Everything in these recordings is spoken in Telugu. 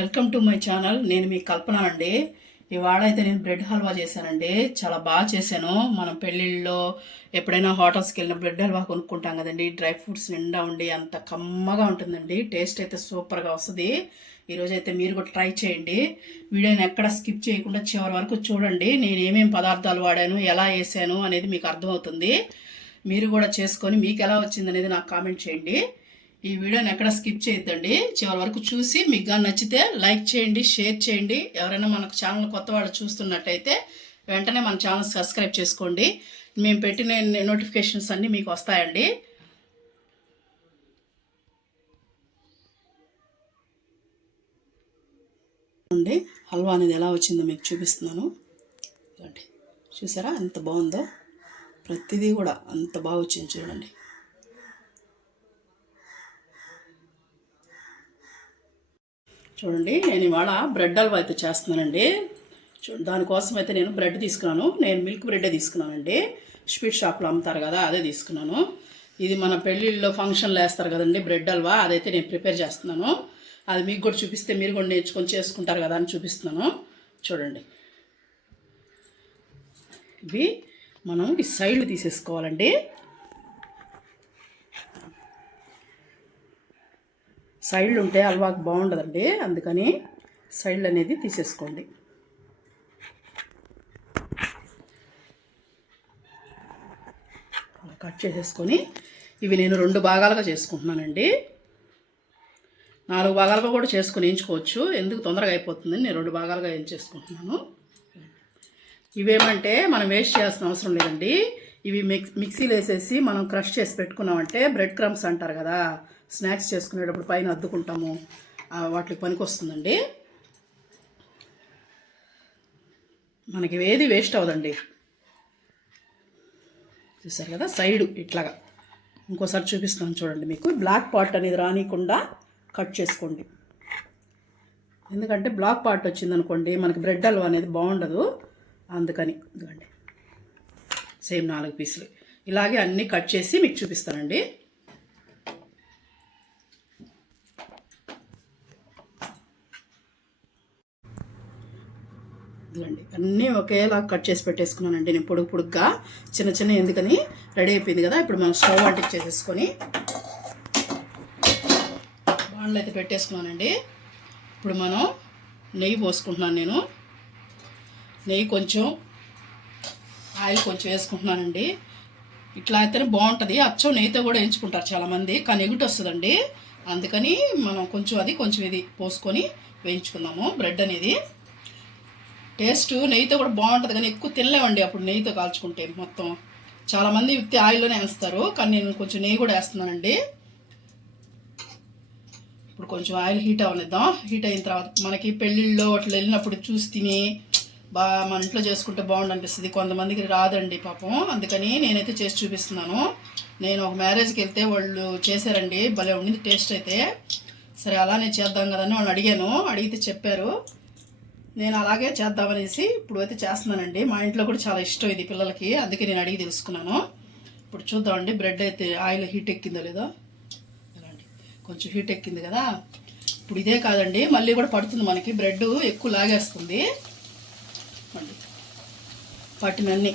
Welcome to my channel. నేను మీ కల్పన అండి. ఇవాళ అయితే నేను బ్రెడ్ హల్వా చేశానండి. చాలా బాగా చేశాను. మనం పెళ్ళిళ్ళలో ఎప్పుడైనా హోటల్స్కి వెళ్ళిన బ్రెడ్ హల్వా కొనుక్కుంటాం కదండి, డ్రై ఫ్రూట్స్ నిండా ఉండి అంత కమ్మగా ఉంటుందండి. టేస్ట్ అయితే సూపర్గా వస్తుంది. ఈరోజు అయితే మీరు కూడా ట్రై చేయండి. వీడియోని ఎక్కడ స్కిప్ చేయకుండా చివరి వరకు చూడండి. నేను ఏమేమి పదార్థాలు వాడాను, ఎలా వేసాను అనేది మీకు అర్థమవుతుంది. మీరు కూడా చేసుకొని మీకు ఎలా వచ్చింది అనేది నాకు కామెంట్ చేయండి. ఈ వీడియోని ఎక్కడ స్కిప్ చేయొద్దండి. చివరి వరకు చూసి మీకు కానీ నచ్చితే లైక్ చేయండి, షేర్ చేయండి. ఎవరైనా మనకు ఛానల్ కొత్త వాళ్ళు చూస్తున్నట్టయితే వెంటనే మన ఛానల్ సబ్స్క్రైబ్ చేసుకోండి. మేము పెట్టిన నోటిఫికేషన్స్ అన్నీ మీకు వస్తాయండి. అండి హల్వా అనేది ఎలా వచ్చిందో మీకు చూపిస్తున్నాను. చూసారా ఎంత బాగుందో, ప్రతిదీ కూడా అంత బాగా వచ్చింది చూడండి. చూడండి, నేను ఇవాళ బ్రెడ్ హల్వా అయితే చేస్తున్నానండి. దానికోసం అయితే నేను బ్రెడ్ తీసుకున్నాను. నేను మిల్క్ బ్రెడ్డే తీసుకున్నానండి. స్వీట్ షాప్లో అమ్ముతారు కదా, అదే తీసుకున్నాను. ఇది మన పెళ్ళిళ్ళలో ఫంక్షన్లు వేస్తారు కదండి బ్రెడ్ హల్వా, అదైతే నేను ప్రిపేర్ చేస్తున్నాను. అది మీకు కూడా చూపిస్తే మీరు కూడా నేర్చుకొని చేసుకుంటారు కదా అని చూపిస్తున్నాను. చూడండి, ఇవి మనం ఈ సైడ్లు తీసేసుకోవాలండి. సైడ్లు ఉంటే హల్వాకి బాగుండదండి, అందుకని సైడ్లు అనేది తీసేసుకోండి. అలా కట్ చేసేసుకొని ఇవి నేను 2 భాగాలుగా చేసుకుంటున్నానండి. 4 భాగాలుగా కూడా చేసుకొని వేయించుకోవచ్చు, ఎందుకు తొందరగా అయిపోతుందని నేను 2 భాగాలుగా వేయించేసుకుంటున్నాను. ఇవేమంటే మనం వేస్ట్ చేయాల్సిన అవసరం లేదండి. ఇవి మిక్సీలో వేసేసి మనం క్రష్ చేసి పెట్టుకున్నామంటే బ్రెడ్ క్రమ్స్ అంటారు కదా, స్నాక్స్ చేసుకునేటప్పుడు పైన అద్దుకుంటాము, వాటికి పనికి వస్తుందండి. మనకి ఏది వేస్ట్ అవ్వదండి. చూసారు కదా, సైడు ఇట్లాగా ఇంకోసారి చూపిస్తాను చూడండి. మీకు బ్లాక్ పార్ట్ అనేది రానికుండా కట్ చేసుకోండి. ఎందుకంటే బ్లాక్ పార్ట్ వచ్చిందనుకోండి మనకి బ్రెడ్ హల్వా అనేది బాగుండదు, అందుకని. ఇదిగోండి, సేమ్ 4 పీసులు ఇలాగే అన్నీ కట్ చేసి మీకు చూపిస్తానండి. ఇదిగోండి, అన్నీ ఒకేలా కట్ చేసి పెట్టేసుకున్నానండి. నేను పొడుగ్గా చిన్న చిన్న ఎందుకని రెడీ అయిపోయింది కదా. ఇప్పుడు మనం స్టవ్ వంటికి చేసేసుకొని బాండ్లు అయితే పెట్టేసుకున్నానండి. ఇప్పుడు మనం నెయ్యి పోసుకుంటున్నాను. నేను నెయ్యి కొంచెం, ఆయిల్ కొంచెం వేసుకుంటున్నానండి. ఇట్లా అయితేనే బాగుంటుంది. అచ్చం నెయ్యితో కూడా వేయించుకుంటారు చాలామంది, కానీ ఎగుటి వస్తుందండి. అందుకని మనం కొంచెం అది కొంచెం ఇది పోసుకొని వేయించుకుందాము. బ్రెడ్ అనేది టేస్ట్ నెయ్యితో కూడా బాగుంటుంది, కానీ ఎక్కువ తినలేమండి అప్పుడు నెయ్యితో కాల్చుకుంటే. మొత్తం చాలామంది ఉత్తి ఆయిల్లోనే వేస్తారు, కానీ నేను కొంచెం నెయ్యి కూడా వేస్తున్నానండి. ఇప్పుడు కొంచెం ఆయిల్ హీట్ అవనిద్దాం. హీట్ అయిన తర్వాత మనకి పెళ్ళిళ్ళలో అట్లా వెళ్ళినప్పుడు చూసి తిని మన ఇంట్లో చేసుకుంటే బాగుండు అనిపిస్తుంది. కొంతమందికి రాదండి పాపం, అందుకని నేనైతే చేసి చూపిస్తున్నాను. నేను ఒక మ్యారేజ్కి వెళ్తే వాళ్ళు చేశారండి, భలే ఉండింది టేస్ట్ అయితే. సరే అలానే చేద్దాం కదని వాళ్ళు అడిగితే చెప్పారు. నేను అలాగే చేద్దామనేసి ఇప్పుడు అయితే చేస్తున్నానండి. మా ఇంట్లో కూడా చాలా ఇష్టం ఇది పిల్లలకి, అందుకే నేను అడిగి తెలుసుకున్నాను. ఇప్పుడు చూద్దామండి బ్రెడ్ అయితే ఆయిల్ హీట్ ఎక్కిందో లేదో. ఇలాంటి కొంచెం హీట్ ఎక్కింది కదా. ఇప్పుడు ఇదే కాదండి, మళ్ళీ కూడా పడుతుంది మనకి, బ్రెడ్ ఎక్కువ లాగేస్తుంది. మళ్ళీ వాటినన్నీ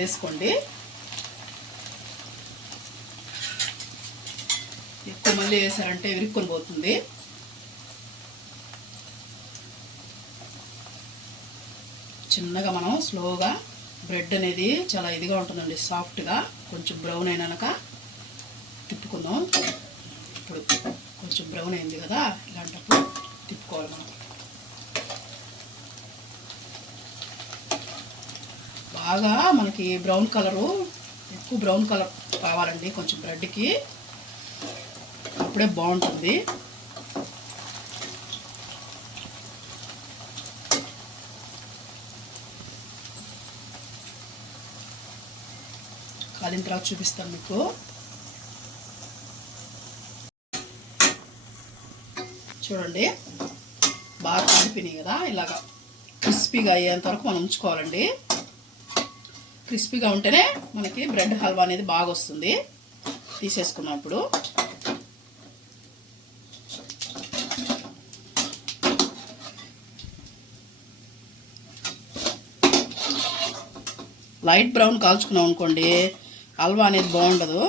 వేసుకోండి. ఎక్కువ మళ్ళీ వేసారంటే విరుక్కొని పోతుంది. చిన్నగా మనం స్లోగా, బ్రెడ్ అనేది చాలా ఇదిగా ఉంటుందండి, సాఫ్ట్గా. కొంచెం బ్రౌన్ అయినాక తిప్పుకుందాం. ఇప్పుడు కొంచెం బ్రౌన్ అయింది కదా, ఇలాంటప్పుడు తిప్పుకోవాలి మనం. బాగా మనకి బ్రౌన్ కలరు, ఎక్కువ బ్రౌన్ కలర్ కావాలండి కొంచెం బ్రెడ్కి, అప్పుడే బాగుంటుంది. కాదిన తర్వాత చూపిస్తాను మీకు. చూడండి, బాగా కాలిపోయినాయి కదా. ఇలాగా క్రిస్పీగా అయ్యేంత వరకు మనం ఉంచుకోవాలండి. క్రిస్పీగా ఉంటేనే మనకి బ్రెడ్ హల్వా అనేది బాగా వస్తుంది. తీసేసుకున్నాం ఇప్పుడు. లైట్ బ్రౌన్ కాల్చుకున్నాం అనుకోండి హల్వా అనేది బాగుండదు.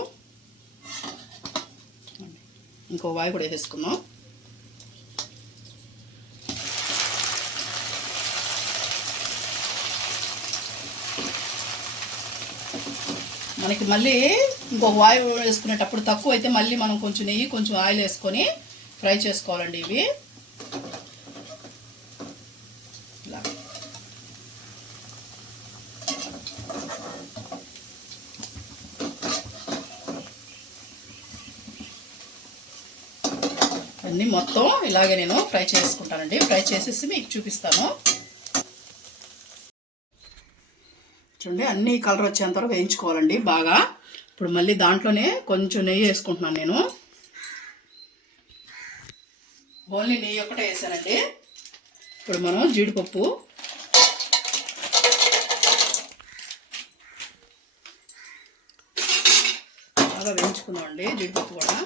ఇంకో వాయి కూడా వేసేసుకున్నాం. మనకి మళ్ళీ ఇంకో వాయు వేసుకునేటప్పుడు తక్కువ అయితే మళ్ళీ మనం కొంచెం నెయ్యి కొంచెం ఆయిల్ వేసుకొని ఫ్రై చేసుకోవాలండి. ఇవి ఇలా అన్నీ మొత్తం ఇలాగే నేను ఫ్రై చేసుకుంటానండి. ఫ్రై చేసేసి మీకు చూపిస్తాను. చూడండి అన్నీ కలర్ వచ్చేంత వరకు వేయించుకోవాలండి బాగా. ఇప్పుడు మళ్ళీ దాంట్లోనే కొంచెం నెయ్యి వేసుకుంటున్నాను నేను. ఓన్లీ నెయ్యి ఒకటే వేసానండి. ఇప్పుడు మనం జీడిపప్పు బాగా వేయించుకుందామండి. జీడిపప్పు కూడా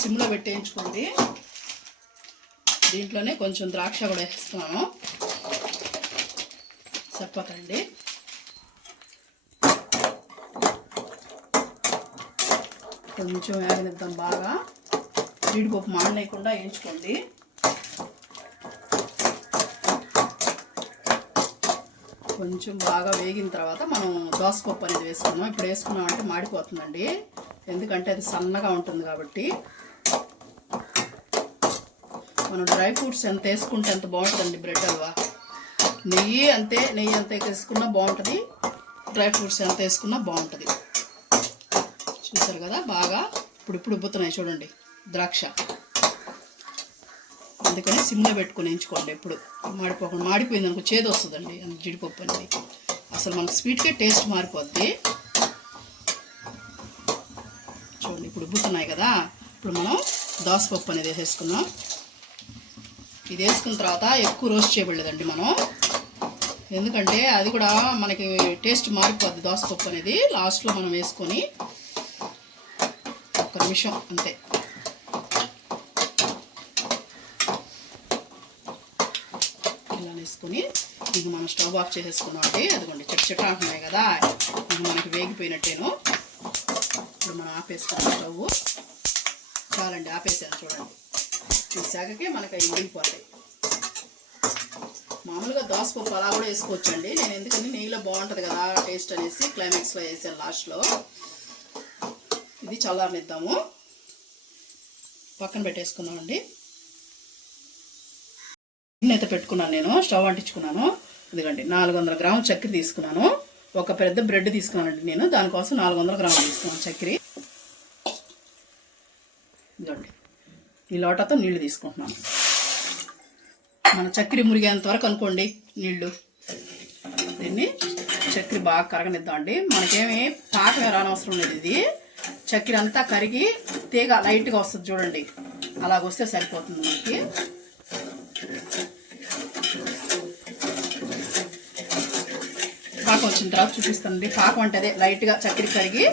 సిమ్లో పెట్టి వేయించుకోండి. దీంట్లోనే కొంచెం ద్రాక్ష కూడా వేస్తున్నాను. సరిపోతండి. కొంచెం వేగనిద్దాం బాగా. జీడిపప్పు మాడలేకుండా వేయించుకోండి. కొంచెం బాగా వేగిన తర్వాత మనం దోసపప్పు అనేది వేసుకున్నాం. ఇప్పుడు వేసుకున్నామంటే మాడిపోతుందండి, ఎందుకంటే అది సన్నగా ఉంటుంది కాబట్టి. మనం డ్రై ఫ్రూట్స్ ఎంత వేసుకుంటే ఎంత బాగుంటుందండి బ్రెడ్ హల్వా. నెయ్యి అంతే వేసుకున్నా బాగుంటుంది, డ్రై ఫ్రూట్స్ ఎంత వేసుకున్నా బాగుంటుంది. చూసారు కదా బాగా ఇప్పుడు ఉబ్బుతున్నాయి చూడండి ద్రాక్ష. అందుకని సిమ్లో పెట్టుకొని వేయించుకోండి. ఎప్పుడు మాడిపోకుండా, మాడిపోయింది అనుకో చేదు వస్తుందండి జీడిపప్పు అనేది. అసలు మనకు స్వీట్కే టేస్ట్ మారిపోద్ది. చూడండి ఇప్పుడు ఉబ్బుతున్నాయి కదా. ఇప్పుడు మనం దోసపప్పు అనేది వేసేసుకున్నాం. ఇది వేసుకున్న తర్వాత ఎక్కువ రోస్ట్ చేయబడలేదండి మనం, ఎందుకంటే అది కూడా మనకి టేస్ట్ మారిపోద్ది దోసపప్పు అనేది. లాస్ట్లో మనం వేసుకొని ఒక్క నిమిషం అంతే. ఇలా వేసుకొని ఇంక మనం స్టవ్ ఆఫ్ చేసేసుకున్నాం అండి. అదిగోండి చెట్టు అంటున్నాయి కదా, ఇంక మనకి వేగిపోయినట్టేను. ఇప్పుడు మనం ఆపేసుకున్నాం స్టవ్. చాలండి, ఆపేసాను చూడండి. ఈ శాఖకే మనకి అవి ఉడికిపోతాయి. మామూలుగా దోసపప్పు అలా కూడా వేసుకోవచ్చండి. నేను ఎందుకని నెయ్యిలో బాగుంటుంది కదా టేస్ట్ అనేసి క్లైమాక్స్లో వేసాను లాస్ట్లో. ఇది చల్లారనిద్దాము, పక్కన పెట్టేసుకుందామండి. గిన్నె పెట్టుకున్నాను నేను, స్టవ్ అంటించుకున్నాను. ఎందుకండి 400 గ్రాముల చక్కెర తీసుకున్నాను. ఒక పెద్ద బ్రెడ్ తీసుకున్నానండి నేను, దానికోసం 400 గ్రాములు తీసుకున్నాను చక్కెర. ఇదండి ఈ లోటాతో నీళ్లు తీసుకుంటున్నాను. మన చక్కెర మురిగేంత వరకు అనుకోండి నీళ్ళు. దీన్ని చక్కెర బాగా కరగనిద్దామండి. మనకేమి పాకమే రానవసరం లేదు. ఇది చక్కెర అంతా కరిగి తీగ లైట్గా వస్తుంది చూడండి, అలాగొస్తే సరిపోతుంది మనకి. పాకం వచ్చిన తర్వాత చూపిస్తానండి. పాకం అంటే అదే లైట్గా చక్కెర కరిగి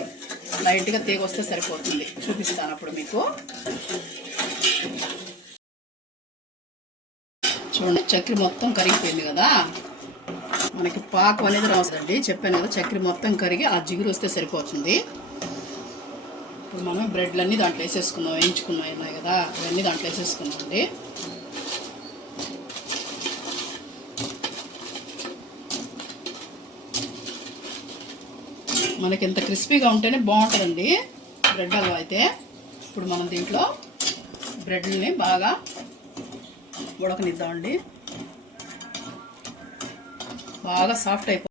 లైట్గా తీగ వస్తే సరిపోతుంది. చూపిస్తాను అప్పుడు మీకు. చూడండి చక్కెర మొత్తం కరిగిపోయింది కదా, మనకి పాకం అనేది రావద్దండి. చెప్పాను కదా చక్కెర మొత్తం కరిగి ఆ జిగురు వస్తే సరిపోతుంది. ఇప్పుడు మనం బ్రెడ్లన్నీ దాంట్లో వేసేసుకుందాం. వేయించుకున్నాం ఉన్నాయి కదా అవన్నీ దాంట్లో వేసేసుకున్నాం అండి. మనకి ఇంత క్రిస్పీగా ఉంటేనే బాగుంటుందండి బ్రెడ్ హల్వా అయితే. ఇప్పుడు మనం దీంట్లో బ్రెడ్ని బాగా ఉడకనిద్దామండి. బాగా సాఫ్ట్ అయిపోతుంది.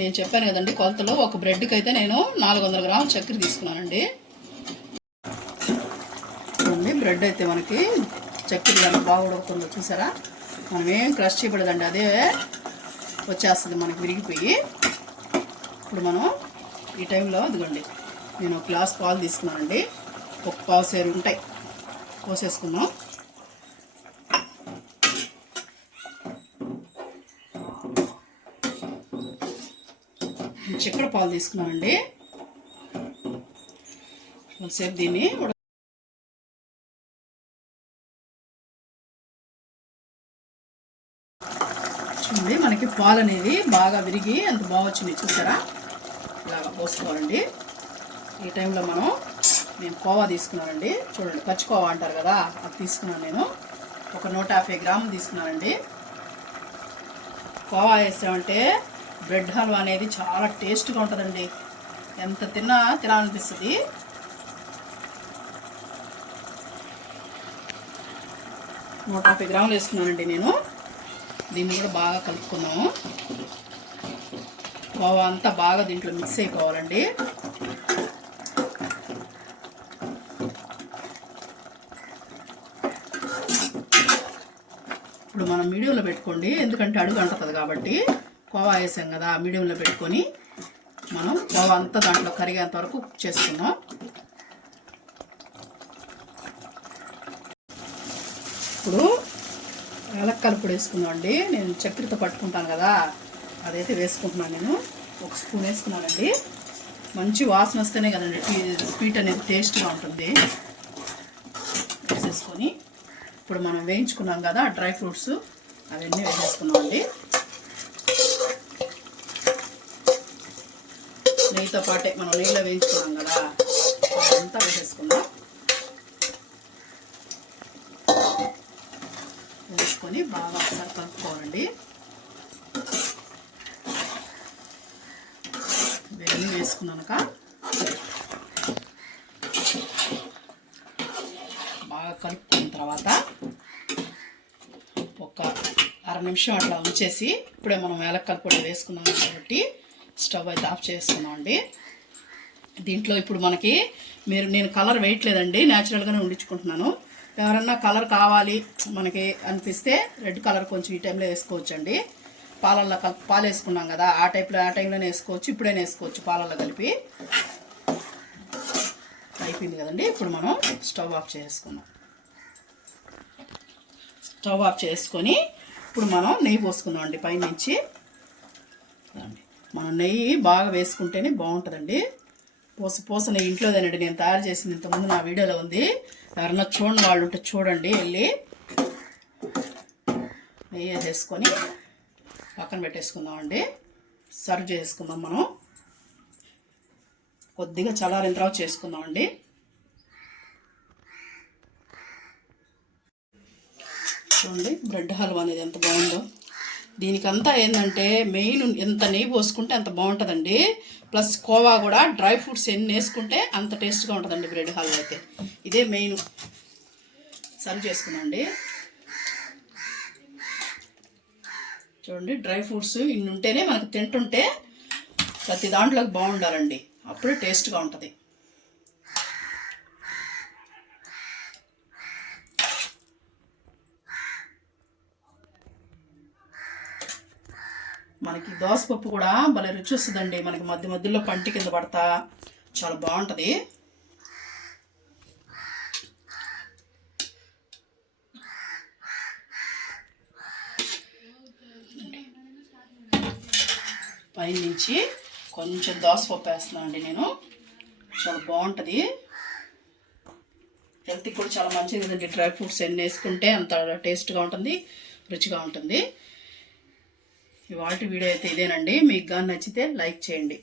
నేను చెప్పాను కదండి కొలతలో, ఒక బ్రెడ్కి అయితే నేను 400 గ్రాముల చక్కెర తీసుకున్నానండి. బ్రెడ్ అయితే మనకి చక్కెర ఎంత బాగా ఉడుకుతుందో చూసారా. మనం ఏం క్రష్ చేయబడదండి, అదే వచ్చేస్తుంది మనకి విరిగిపోయి. ఇప్పుడు మనం ఈ టైంలో ఇదిగోండి నేను ఒక గ్లాస్ పాలు తీసుకున్నానండి. ఒక పావు సేరు ఉంటాయి, పోసేసుకుందాం. చక్కెర పాలు తీసుకున్నానండి. ఒకసేపు దీన్ని చూడండి పాలు అనేది బాగా విరిగి అంత బాగా వచ్చింది చూసారా. ఇలాగా పోసుకోవాలండి. ఈ టైంలో నేను కోవా తీసుకున్నానండి. చూడండి, పచ్చి కోవా అంటారు కదా, అది తీసుకున్నాను. నేను ఒక 150 గ్రాములు తీసుకున్నానండి. కోవా వేసామంటే బ్రెడ్ హల్వా అనేది చాలా టేస్ట్గా ఉంటుందండి. ఎంత తినాలనిపిస్తుంది. 150 గ్రాములు వేసుకున్నానండి నేను. దీన్ని కూడా బాగా కలుపుకున్నాము. కోవా అంతా బాగా దీంట్లో మిక్స్ అయిపోవాలండి. ఇప్పుడు మనం మీడియంలో పెట్టుకోండి, ఎందుకంటే అడుగు అంటుతుంది కాబట్టి. కోవా వేసాం కదా, మీడియంలో పెట్టుకొని మనం కోవా అంతా దాంట్లో కరిగేంత వరకు కుక్ చేసుకుందాం. ఇప్పుడు యాలక్కలు పొడి వేసుకుందాం అండి. నేను చక్కెరతో పట్టుకుంటాను కదా, అదైతే వేసుకుంటున్నాను. నేను 1 స్పూన్ వేసుకున్నానండి. మంచి వాసన వస్తేనే కదండి స్వీట్ అనేది టేస్ట్గా ఉంటుంది. వేసేసుకొని ఇప్పుడు మనం వేయించుకున్నాం కదా డ్రై ఫ్రూట్స్, అవన్నీ వేసేసుకున్నామండి. నెయ్యితో పాటే మనం నెయ్యిలో వేయించుకున్నాం కదా, అదంతా వేసేసుకుందాం. వేసుకొని బాగా ఒకసారి కలుపుకోవాలండి. ఇవన్నీ వేసుకున్నాక బాగా కలుపుకున్న తర్వాత ఒక 1/2 నిమిషం అట్లా ఉంచేసి, ఇప్పుడే మనం యాలక్కల పొడి వేసుకున్నాం కాబట్టి స్టవ్ అయితే ఆఫ్ చేసుకున్నామండి. దీంట్లో ఇప్పుడు నేను కలర్ వేయట్లేదండి, న్యాచురల్గానే ఉండించుకుంటున్నాను. ఎవరన్నా కలర్ కావాలి మనకి అనిపిస్తే రెడ్ కలర్ కొంచెం ఈ టైంలో వేసుకోవచ్చండి. పాలల్లో పాలు వేసుకున్నాం కదా, ఆ టైంలోనే వేసుకోవచ్చు, ఇప్పుడైనా వేసుకోవచ్చు పాలల్లో కలిపి. అయిపోయింది కదండి. ఇప్పుడు మనం స్టవ్ ఆఫ్ చేసుకున్నాం. స్టవ్ ఆఫ్ చేసుకొని ఇప్పుడు మనం నెయ్యి పోసుకుందాం అండి పైనుంచి. మనం నెయ్యి బాగా వేసుకుంటేనే బాగుంటుందండి. పూస నెయ్యి ఇంట్లోదేనండి, నేను తయారు చేసింది, ఇంతకుముందు నా వీడియోలో ఉంది. ఎవరన్నా చూడని వాళ్ళు ఉంటే చూడండి, వెళ్ళి. నెయ్యి వేసేసుకొని పక్కన పెట్టేసుకుందామండి. సర్వ్ చేసుకుందాం. మనం కొద్దిగా చల్లారిన తర్వాత చేసుకుందామండి. చూడండి బ్రెడ్ హల్వా అనేది ఎంత బాగుందో. దీనికంతా ఏంటంటే మెయిన్ ఎంత నెయ్యి పోసుకుంటే అంత బాగుంటుందండి. ప్లస్ కోవా కూడా డ్రై ఫ్రూట్స్ ఎన్ని వేసుకుంటే అంత టేస్ట్గా ఉంటుందండి బ్రెడ్ హల్వా అయితే. ఇదే మెయిన్. సర్వ్ చేసుకుందామండి. చూడండి, డ్రై ఫ్రూట్స్ ఇన్ని ఉంటేనే మనకు తింటుంటే ప్రతి దాంట్లోకి బాగుండాలండి, అప్పుడే టేస్ట్గా ఉంటుంది. మనకి దోసపప్పు కూడా భలే రుచి వస్తుందండి. మనకి మధ్యలో పంటి కింద పడతా చాలా బాగుంటుంది. పైనుంచి కొంచెం దోసపప్పు వేస్తున్నాను అండి నేను. చాలా బాగుంటుంది, హెల్త్కి కూడా చాలా మంచిది కదండి. డ్రై ఫ్రూట్స్ ఎన్ని వేసుకుంటే అంత టేస్ట్గా ఉంటుంది, రుచిగా ఉంటుంది. ఇవాళ వీడియో అయితే ఇదేనండి. మీకు కానీ నచ్చితే లైక్ చేయండి.